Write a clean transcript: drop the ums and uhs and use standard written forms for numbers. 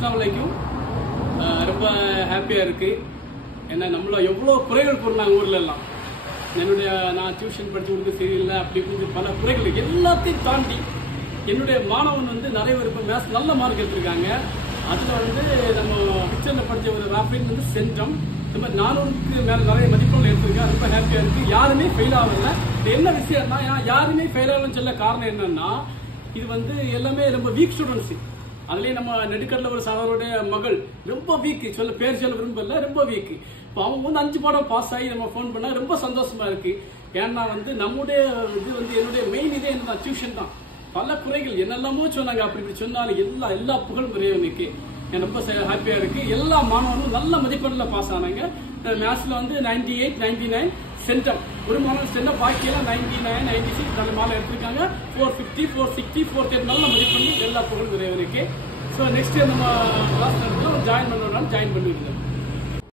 அஸ்ஸலாமு அலைக்கும். ரொம்ப ஹாப்பியாக இருக்குது. ஏன்னா நம்மள எவ்வளோ குறைகள் கூறினாங்க ஊரில் எல்லாம். நான் டியூஷன் படித்து கொடுக்க சரியில்லை அப்படி இப்படி பல குறைகள் எல்லாத்தையும் தாண்டி என்னுடைய மாணவன் நிறைய பேர் இப்போ மேத்ஸ் நல்ல மார்க் எடுத்திருக்காங்க. அதில் நம்ம பிக்சரில் படித்த ஒரு ராபின் சென்டம் இந்த மாதிரி 400க்கு மேலே நிறைய மதிப்பெண்கள் எடுத்திருக்கேன். ரொம்ப ஹாப்பியாக இருக்குது. யாருமே ஃபெயில் ஆகலை. இது என்ன விஷயம்னா யாருமே ஃபெயில் ஆகலன்னு சொல்ல காரணம் என்னன்னா இது எல்லாமே ரொம்ப வீக் ஸ்டூடெண்ட்ஸ். அதுலேயும் நம்ம நெடுக்கடல ஒரு சகோதரோடைய மகள் ரொம்ப வீக், பேர் சொல்ல விரும்பல, ரொம்ப வீக். இப்போ அவங்க 5 பாடம் பாஸ் ஆகி நம்ம ஃபோன் பண்ணால் ரொம்ப சந்தோஷமா இருக்கு. ஏன்னா நம்முடைய என்னுடைய மெயின் இதே என்ன டியூஷன் தான். பல குறைகள் என்னெல்லாமோ சொன்னாங்க. அப்படி இப்படி சொன்னாலும் எல்லா புகழும் இறைவனுக்கு. எனக்கு ரொம்ப ஹாப்பியா இருக்கு. எல்லா மாணவனும் நல்ல மதிப்பெண்ணில் பாஸ் ஆனாங்க. மேத்ஸ்ல 98, 99 சென்டம். ஒரு மாணவன் சென்டம், பாக்கியெல்லாம் 99, 96 நல்ல மாலை எடுத்திருக்காங்க. 450, 460, 430 நல்ல மதிப்பெண். எல்லா புகழும் இறைவனுக்கு. ஸோ நெக்ஸ்ட் நம்ம கிளாஸ் ஜாயின் பண்ணுறோம், ஜாயின் பண்ணிவிடுங்க.